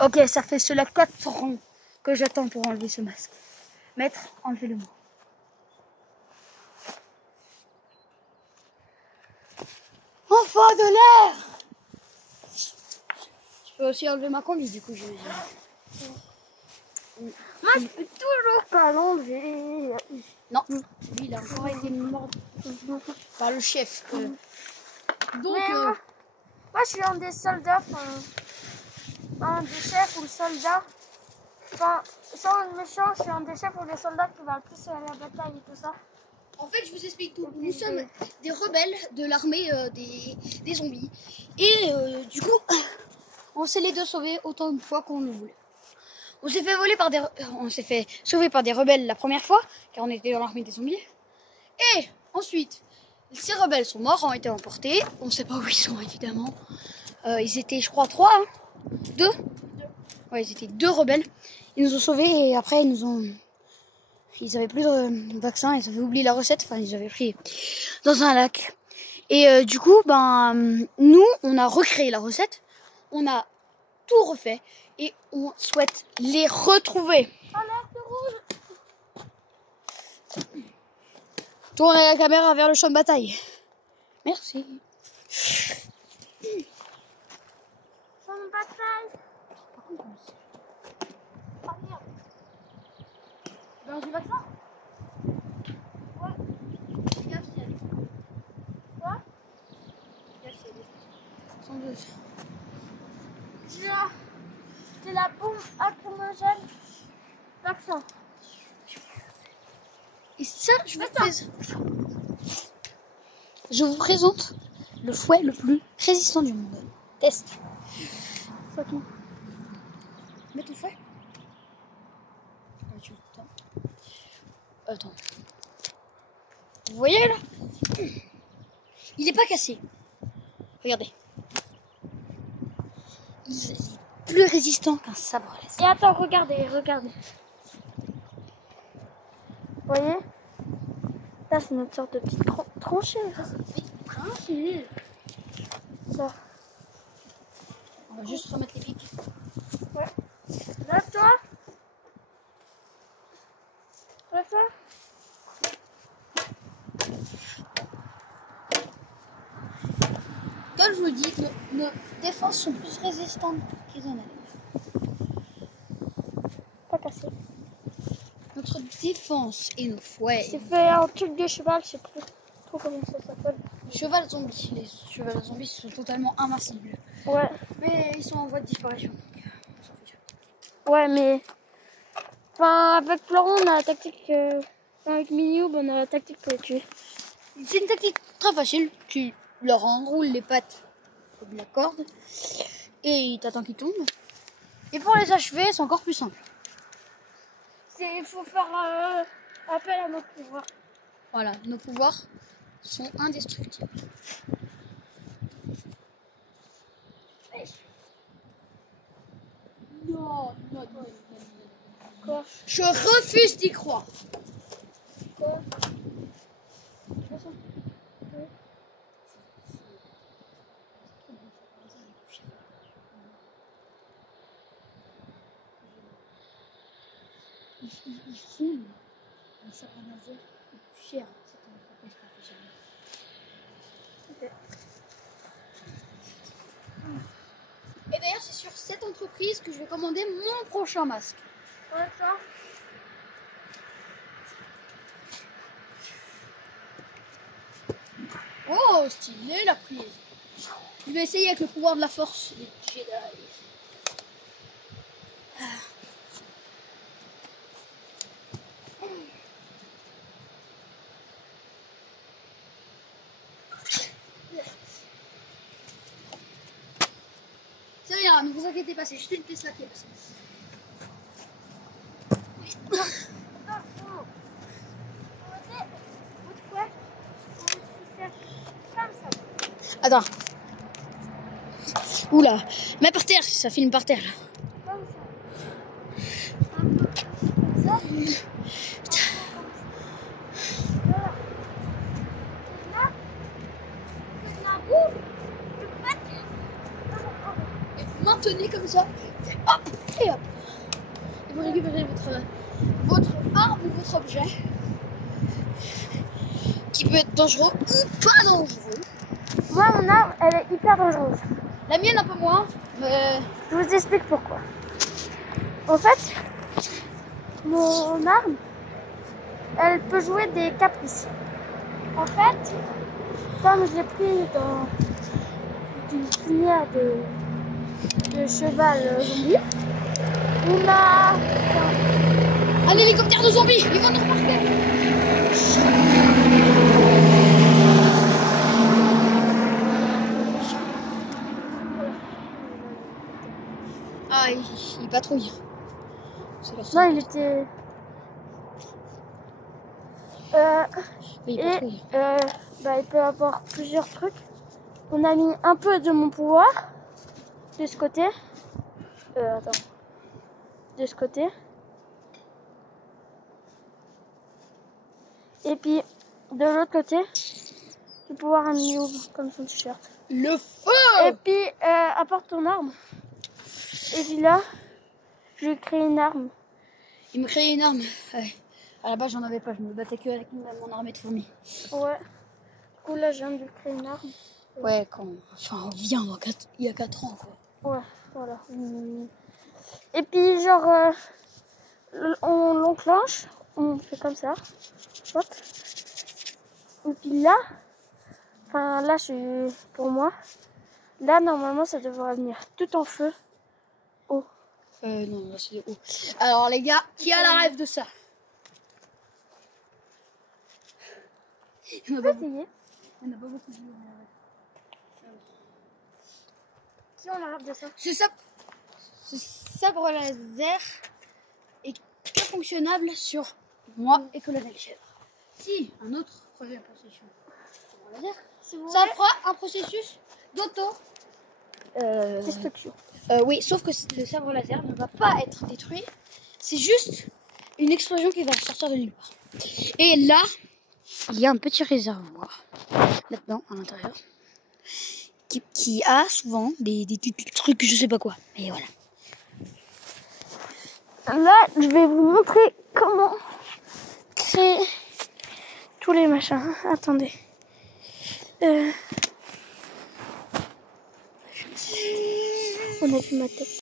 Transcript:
Ok, ça fait cela 4 ans que j'attends pour enlever ce masque. Maître, enlevez-le-moi. Enfin de l'air! Je peux aussi enlever ma combi du coup, je vais dire. Moi, je peux toujours pas l'enlever. Non, lui, il a encore été mordu par le chef. Donc, moi, je suis un des soldats, un des chefs ou le soldat. Enfin, sans le méchant, je suis un des chefs ou les soldats qui va le plus à la bataille et tout ça. En fait, je vous explique tout. Nous sommes des rebelles de l'armée des zombies. Et du coup, on s'est les deux sauvés autant de fois qu'on le voulait. On s'est fait sauver par des rebelles la première fois, car on était dans l'armée des zombies. Et ensuite, ces rebelles sont morts, ont été emportés. On ne sait pas où ils sont, évidemment. Ils étaient, je crois, 3, hein 2. Ouais, ils étaient 2 rebelles. Ils nous ont sauvés et après, ils avaient plus de vaccin, ils avaient oublié la recette. Enfin, ils avaient pris dans un lac. Et du coup, nous, on a recréé la recette. On a tout refait. Et on souhaite les retrouver. Alerte rouge! Tournez la caméra vers le champ de bataille. Merci. Champ de bataille! Ah merde! Dans du vaccin? Ouais. Gaffe, il y a des... Quoi? Gaffe, il y a des... Sans doute. C'est la bombe lacrymogène. Vaccin. Et ça, je vous présente le fouet le plus résistant du monde. Test. C'est tout. Mets ton fouet. Attends. Vous voyez là? Il n'est pas cassé. Regardez. Il est plus résistant qu'un sabre laser. Et attends, regardez. Vous voyez? Là, c'est notre sorte de petite tranchée. Tranquille. Ça. On va juste remettre les pics. Ouais. Lève-toi. Lève-toi. Comme je vous dis, nos défenses sont plus résistantes qu'ils en avaient. Pas cassé. Notre défense et nos fouets. C'est fait un truc de cheval, je sais plus trop comment ça s'appelle. Cheval zombie. Les chevals zombies sont totalement invincibles. Ouais. Mais ils sont en voie de disparition. Donc, on s'en fiche. Ouais, mais. Enfin, avec Florent, on a la tactique. Avec Minioub, on a la tactique pour les tuer. C'est une tactique très facile. Tu leur enroules les pattes comme la corde et t'attends qu'ils tombent. Et pour les achever, c'est encore plus simple. Il faut faire appel à notre pouvoir. Voilà, nos pouvoirs sont indestructibles. Non. Quoi? Je refuse d'y croire. Quoi? Ils font un sabre laser le plus cher. C'est une entreprise professionnelle. Et d'ailleurs, c'est sur cette entreprise que je vais commander mon prochain masque. Ouais, ça. Oh, stylé la prise. Je vais essayer avec le pouvoir de la force des Jedi. C'est rien, ne vous inquiétez pas, c'est juste une Tesla qui est passée. Attends. Oula, mets par terre, ça filme par terre là. tenez comme ça, hop, et hop. Et vous récupérez votre arme ou votre objet qui peut être dangereux ou pas dangereux. Moi, mon arme, elle est hyper dangereuse. La mienne un peu moins, mais... Je vous explique pourquoi. En fait, mon arme, elle peut jouer des caprices. En fait, comme je l'ai pris dans une crinière de cheval zombie, on a... Un hélicoptère de zombies, ils vont nous remarquer. Ah, il patrouille. Non, il était... Oui, il et patrouille. il peut avoir plusieurs trucs. On a mis un peu de mon pouvoir de ce côté. Attends. De ce côté. Et puis de l'autre côté, du pouvoir un niveau comme son t-shirt. Le feu. Et puis apporte ton arme. Et puis là, je lui crée une arme. Il me crée une arme. Ouais. À la base, j'en avais pas. Je me battais que avec mon armée de fourmis. Ouais. Du coup, là, je viens de lui créer une arme. Ouais, on vient il y a 4 ans, quoi. Ouais, voilà. Et puis, genre, on l'enclenche. On fait comme ça. Hop. Et puis là, là, pour moi, là, normalement, ça devrait venir tout en feu. Oh. Non, là, c'est haut. Alors, les gars, qui a la rêve de ça? On va essayer. On n'a pas beaucoup de Qui a la rêve de ça? Ce sabre laser est pas fonctionnable sur moi et Colonel Chèvre. Si, un autre projet en possession. Ça fera un processus d'auto destruction. oui, sauf que le sabre laser ne va pas être détruit. C'est juste une explosion qui va sortir de nulle part. Et là, il y a un petit réservoir là-dedans, à l'intérieur, qui a souvent des trucs, je sais pas quoi. Mais voilà. Là, je vais vous montrer comment créer tous les machins. Attendez. On a vu ma tête.